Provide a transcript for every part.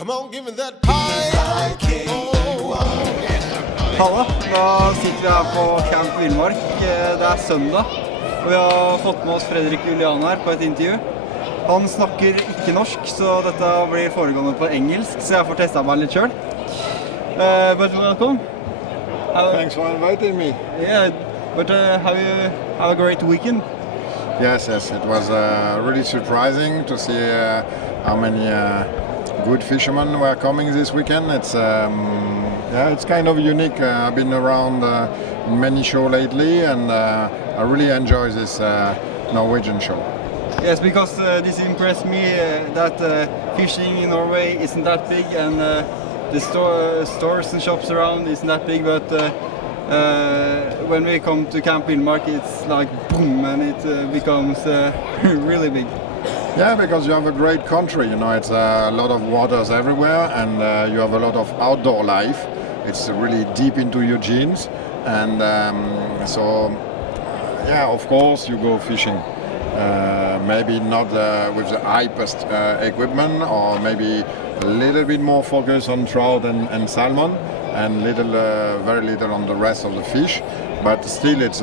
Come on, give me that pie. Halla, da sitter vi her på Camp Villmark. Det er søndag, og vi har fått med oss Frédéric Jullian her på et intervju. Han snakker ikke norsk, så dette blir foregående på engelsk, så jeg får testet meg litt selv. But welcome. Thanks for inviting me. Yeah, but have you have a great weekend? Yes, it was really surprising to see how many good fishermen were coming this weekend. It's kind of unique. I've been around many shows lately, and I really enjoy this Norwegian show. Yes, because this impressed me that fishing in Norway isn't that big, and the stores and shops around isn't that big, but when we come to Camp Villmark, it's like boom, and it becomes really big. Yeah, because you have a great country, you know, it's a lot of waters everywhere, and you have a lot of outdoor life. It's really deep into your genes, and of course you go fishing. Maybe not with the hypest equipment, or maybe a little bit more focus on trout and salmon, and very little on the rest of the fish. But still, it's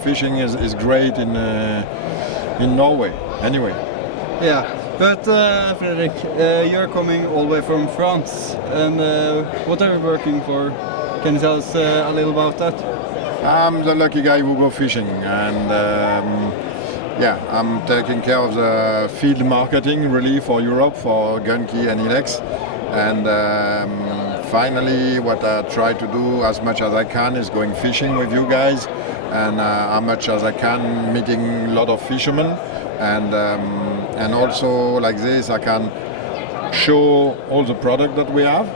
fishing is great in Norway. Anyway. Yeah, but Frédéric, you're coming all the way from France, and what are you working for? Can you tell us a little about that? I'm the lucky guy who go fishing, and I'm taking care of the field marketing really for Europe, for Gunky and Ilex. And finally, what I try to do as much as I can is going fishing with you guys, and as much as I can meeting a lot of fishermen, and also like this I can show all the product that we have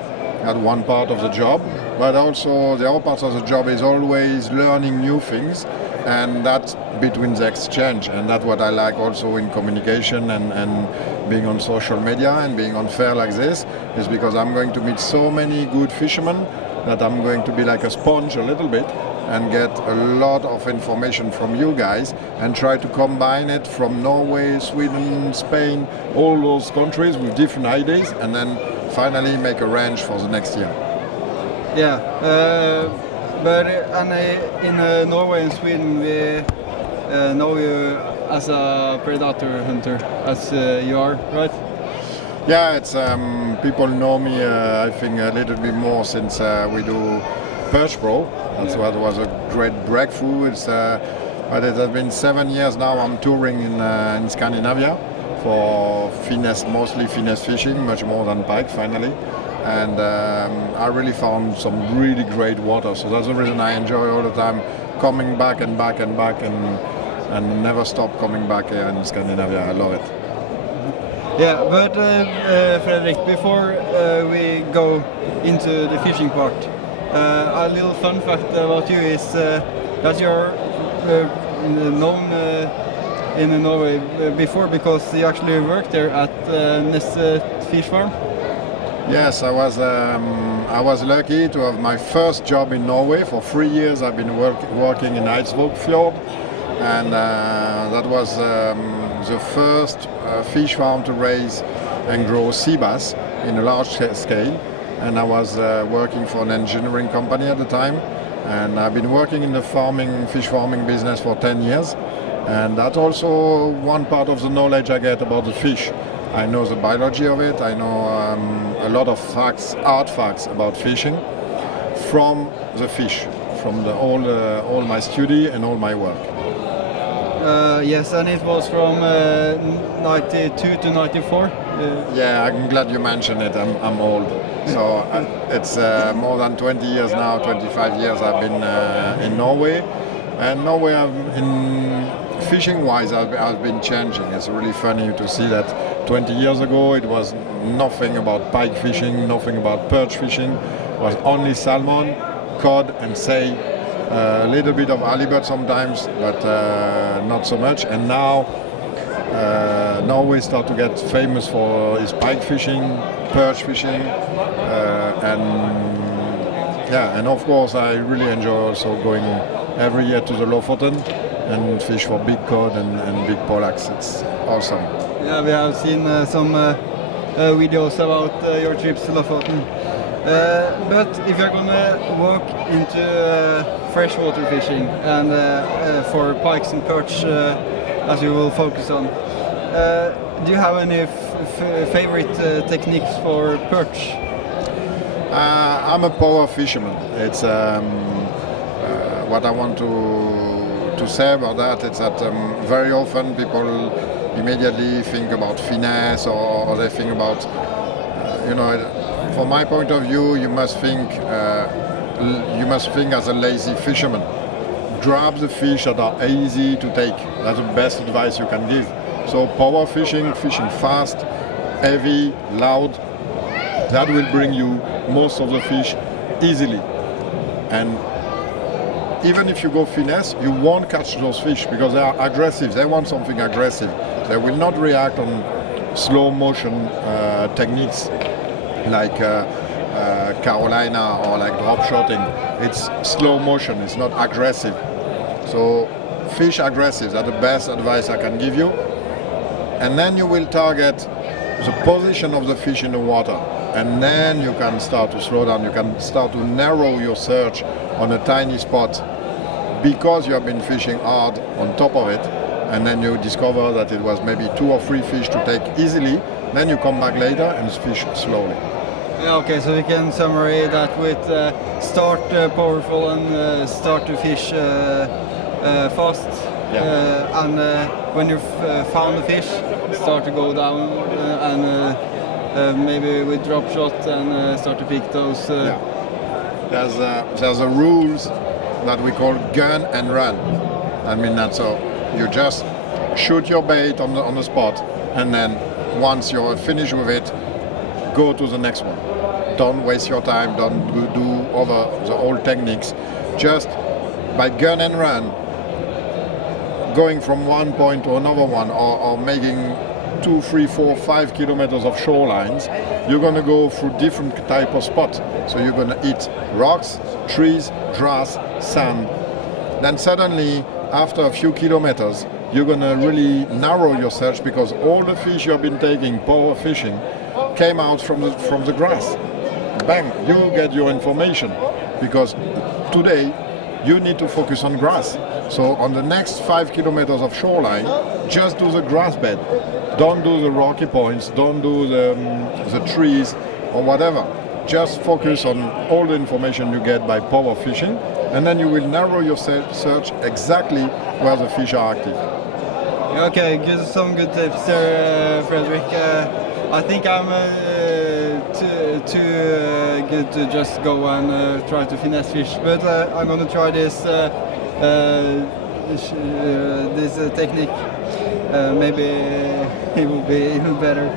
at one part of the job, but also the other part of the job is always learning new things, and that's between the exchange, and that's what I like also in communication and being on social media and being on fair like this, is because I'm going to meet so many good fishermen that I'm going to be like a sponge a little bit and get a lot of information from you guys and try to combine it from Norway, Sweden, Spain, all those countries with different ideas, and then finally make a range for the next year. Yeah, but in Norway and Sweden we know you as a predator hunter, as you are, right? Yeah, it's people know me I think a little bit more since we do Perch Pro. That's what was a great breakthrough. But it has been 7 years now. I'm touring in Scandinavia for finesse, mostly finesse fishing, much more than pike finally. And I really found some really great water. So that's the reason I enjoy all the time coming back and back and back, and never stop coming back here in Scandinavia. I love it. Yeah, but Frédéric, before we go into the fishing part, a little fun fact about you is that you're known in Norway before because you actually worked there at Ness Fish Farm. Yes, I was lucky to have my first job in Norway. For 3 years I've been working in Eidsvåg Fjord, and that was the first fish farm to raise and grow sea bass in a large scale. And I was working for an engineering company at the time, and I've been working in the fish farming business for 10 years, and that's also one part of the knowledge I get about the fish. I know the biology of it, I know a lot of hard facts about fishing from the fish, from all my study and all my work. Yes, and it was from 92 to 94. Yeah, I'm glad you mentioned it. I'm old, so it's more than 20 years now. 25 years I've been in Norway, and Norway in fishing-wise I've been changing. It's really funny to see that 20 years ago it was nothing about pike fishing, nothing about perch fishing. It was only salmon, cod, and sei. A little bit of halibut sometimes, but not so much. And now Norway start to get famous for its pike fishing, perch fishing, and of course I really enjoy also going every year to the Lofoten and fish for big cod and big pollax. It's awesome. Yeah, we have seen some videos about your trips to Lofoten. But if you're gonna walk into freshwater fishing and for pikes and perch, as you will focus on, do you have any favorite techniques for perch? I'm a power fisherman. It's what I want to say about that. It's that very often people immediately think about finesse or they think about, from my point of view, you must think as a lazy fisherman. Grab the fish that are easy to take. That's the best advice you can give. So power fishing, fishing fast, heavy, loud, that will bring you most of the fish easily. And even if you go finesse, you won't catch those fish because they are aggressive. They want something aggressive. They will not react on slow motion techniques like Carolina or like drop shotting. It's slow motion, it's not aggressive. So fish aggressive, that's the best advice I can give you. And then you will target the position of the fish in the water. And then you can start to slow down, you can start to narrow your search on a tiny spot because you have been fishing hard on top of it, and then you discover that it was maybe 2 or 3 fish to take easily, then you come back later and fish slowly. Yeah, okay, so we can summarize that with start powerful and start to fish fast. Yeah. And when you've found the fish, start to go down and maybe with drop shot and start to pick those. Yeah. There's a rules that we call gun and run. I mean that's so you just shoot your bait on the spot, and then once you're finished with it, go to the next one. Don't waste your time. Don't do over the old techniques. Just by gun and run, going from one point to another one, or making 2, 3, 4, 5 kilometers of shorelines, you're going to go through different type of spots. So you're going to hit rocks, trees, grass, sand. Then suddenly, after a few kilometers, you're going to really narrow your search because all the fish you've been taking, power fishing, came out from the grass. Bang, you get your information because today you need to focus on grass. So on the next 5 kilometers of shoreline, just do the grass bed. Don't do the rocky points, don't do the trees or whatever. Just focus on all the information you get by power fishing, and then you will narrow your search exactly where the fish are active. Okay, some good tips there, Frédéric. I think I'm too good to just go and try to finesse fish, but I'm going to try this technique. Maybe it will be even better.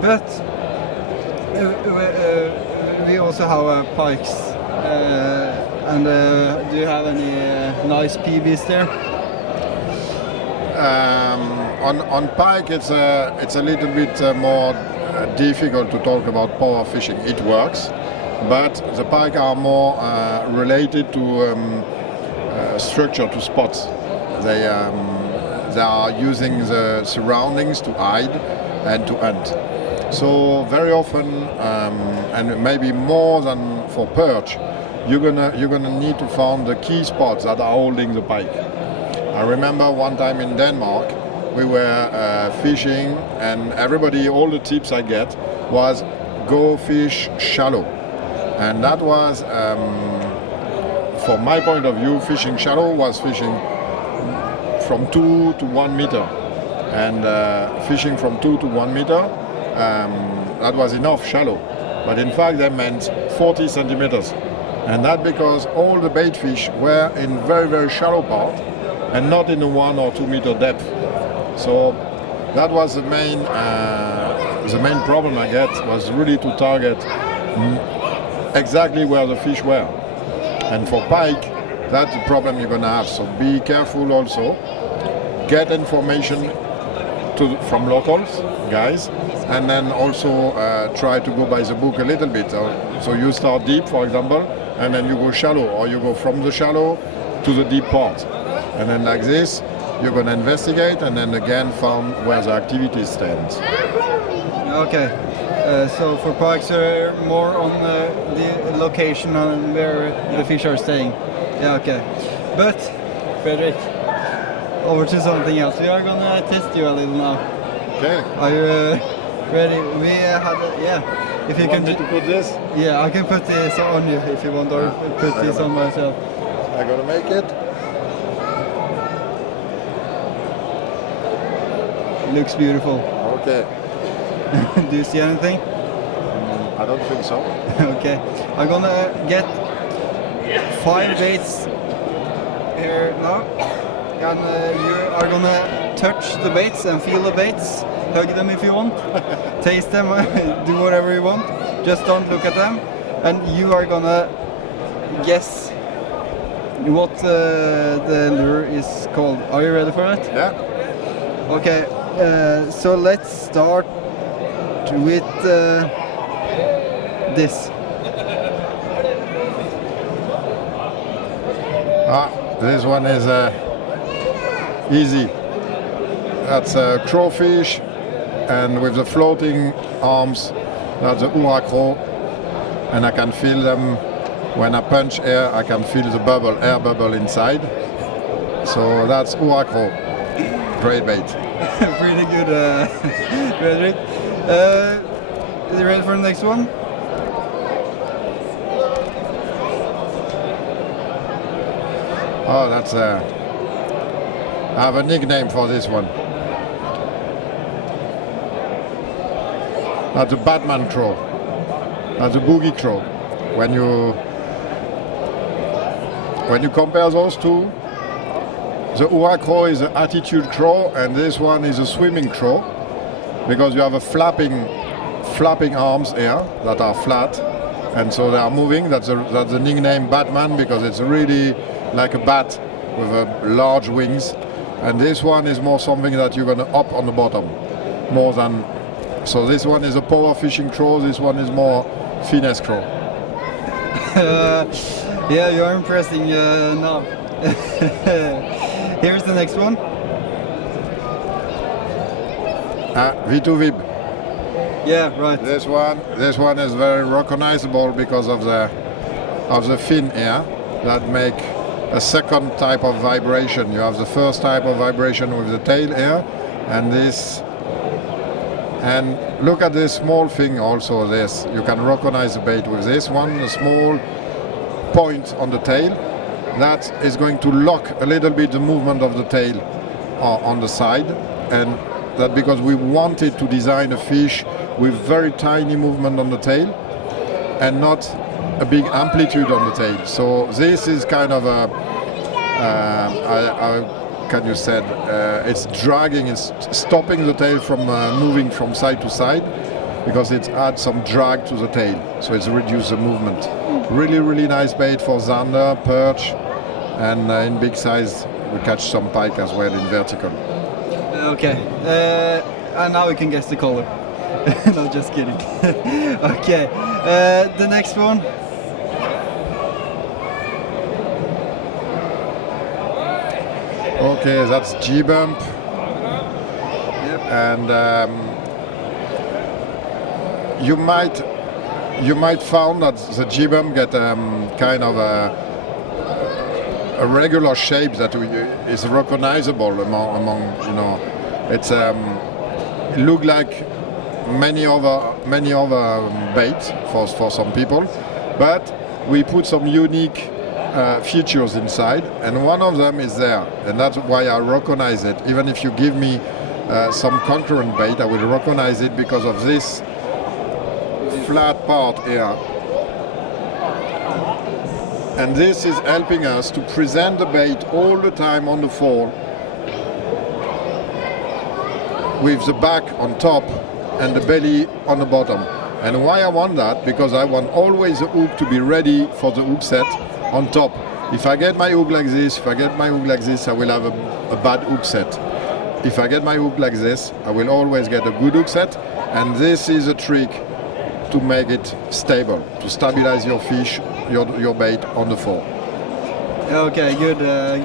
But we also have pikes. And do you have any nice PBs there? On pike, it's a little bit more difficult to talk about power fishing. It works, but the pike are more related to structure, to spots. They are using the surroundings to hide and to hunt. So very often, and maybe more than for perch, you're gonna need to find the key spots that are holding the pike. I remember one time in Denmark, we were fishing, and all the tips I get was go fish shallow, and that was, from my point of view, fishing shallow was fishing from 2 to 1 meter, and fishing from 2 to 1 meter, that was enough shallow, but in fact that meant 40 centimeters, and that because all the bait fish were in very, very shallow part and not in the 1 or 2 meter depth. So that was the main problem I get, was really to target exactly where the fish were. And for pike, that's the problem you're gonna have. So be careful also. Get information from locals, guys, and then also try to go by the book a little bit. So you start deep, for example, and then you go shallow, or you go from the shallow to the deep part. And then like this, you're going to investigate and then again find where the activity stands. Okay. So for pikes, you're more on the location and where the fish are staying. Yeah, okay. But, Frédéric, over to something else. We are gonna test you a little now. Okay. Are you ready? We had, if you can Want me to put this? Yeah, I can put this on you if you want, or put this on myself. I'm gonna make it. Looks beautiful. Okay. Do you see anything? I don't think so. Okay. I'm gonna get 5 baits here now. And you are gonna touch the baits and feel the baits. Hug them if you want. Taste them, do whatever you want. Just don't look at them. And you are gonna guess what the lure is called. Are you ready for it? Yeah. Okay, so let's start with this. This one is easy. That's a crawfish, and with the floating arms, that's the uracro, and I can feel them when I punch air. I can feel the bubble, air bubble inside. So that's uracro. Great bait. Pretty good, Frédéric. Is you ready for the next one? Oh, that's I have a nickname for this one. That's a Batman crow. That's a boogie crow. When you compare those two, the uracro is an attitude crow, and this one is a swimming crow, because you have a flapping arms here that are flat, and so they are moving. That's the nickname Batman, because it's really like a bat with large wings. And this one is more something that you're gonna up on the bottom, more than. So this one is a power fishing crow. This one is more finesse crow. Yeah, you are impressing now. Here's the next one. V2 Vib. Yeah, right. This one is very recognizable because of the fin here that make a second type of vibration. You have the first type of vibration with the tail here, and this. And look at this small thing also. This you can recognize the bait with this one, a small point on the tail. That is going to lock a little bit the movement of the tail on the side, and that because we wanted to design a fish with very tiny movement on the tail and not a big amplitude on the tail. So this is kind of a can you said it's dragging, it's stopping the tail from moving from side to side, because it adds some drag to the tail, so it's reduced the movement. Really nice bait for zander, perch, and in big size we catch some pike as well in vertical. Okay, and now we can guess the color. No, just kidding. Okay, the next one. Okay, that's G-bump. Yep. And you might found that the G-bump get kind of a regular shape that is recognizable among you know. It's it look like many other bait for some people, but we put some unique features inside, and one of them is there, and that's why I recognize it. Even if you give me some concurrent bait, I will recognize it because of this flat part here. And this is helping us to present the bait all the time on the fall with the back on top and the belly on the bottom. And why I want that? Because I want always the hook to be ready for the hook set on top. If I get my hook like this, I will have a bad hook set. If I get my hook like this, I will always get a good hook set, and this is a trick to make it stable, to stabilize your fish, your bait on the fall. Okay, good.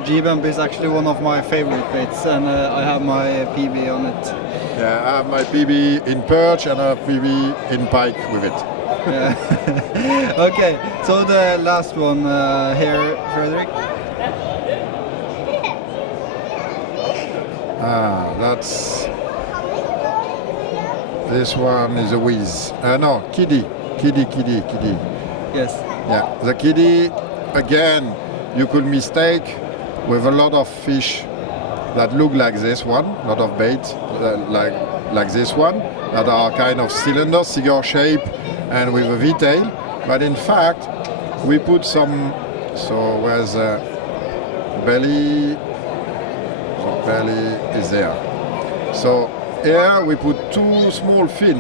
G-bump is actually one of my favorite baits, and I have my PB on it. Yeah, I have my PB in perch and a PB in pike with it. Yeah. Okay, so the last one here, Frédéric. That's... This one is a whiz. No, kiddie. Kiddie. Yes. Yeah, the kiddie, again, you could mistake with a lot of fish that look like this one, a lot of bait like this one, that are kind of cylinder, cigar shape, and with a V-tail. But in fact, we put some, so where's the belly? The belly is there. So here we put two small fin.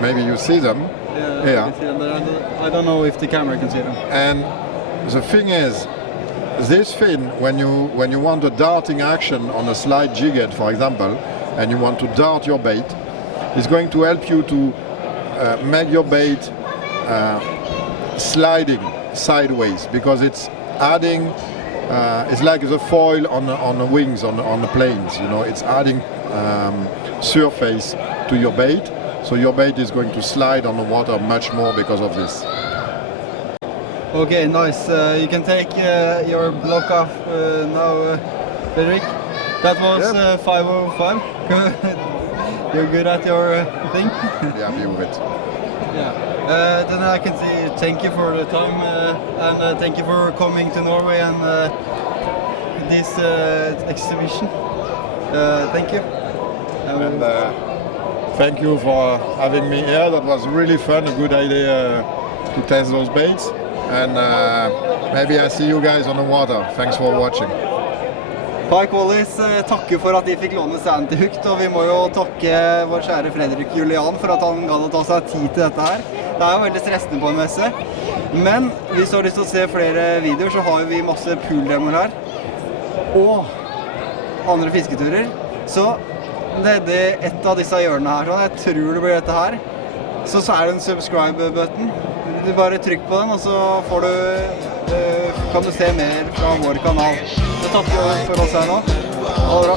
Maybe you see them. Yeah, here. I can see them, but I don't know if the camera can see them. And the thing is, this fin, when you want a darting action on a slide jighead, for example, and you want to dart your bait, is going to help you to make your bait sliding sideways, because it's adding, it's like the foil on the wings on the planes. You know, it's adding surface to your bait, so your bait is going to slide on the water much more because of this. Okay, nice. You can take your block off now, Frédéric. That was 505. You're good at your thing. Yeah, happy with it. Yeah. Then I can say thank you for the time and thank you for coming to Norway and this exhibition. Thank you. And thank you for having me here. That was really fun. A good idea to test those baits. And maybe I see you guys on the water. Thanks for watching. Pike Wallis takker for at de fikk låne sanden til Hukt, og vi må jo takke vår kjære Frédéric Jullian for at han gadd å ta seg tid til dette her. Det er jo veldig stressende på en messe. Men hvis du har lyst til å se flere videoer, så har vi masse pooldemoer her. Og andre fisketurer. Så nede et av disse hjørnene her, jeg tror det blir dette her, så er det en subscribe-button. Du bare trykk på den, og så kan du se mer fra vår kanal. Så takker vi for oss her nå. Ha det bra.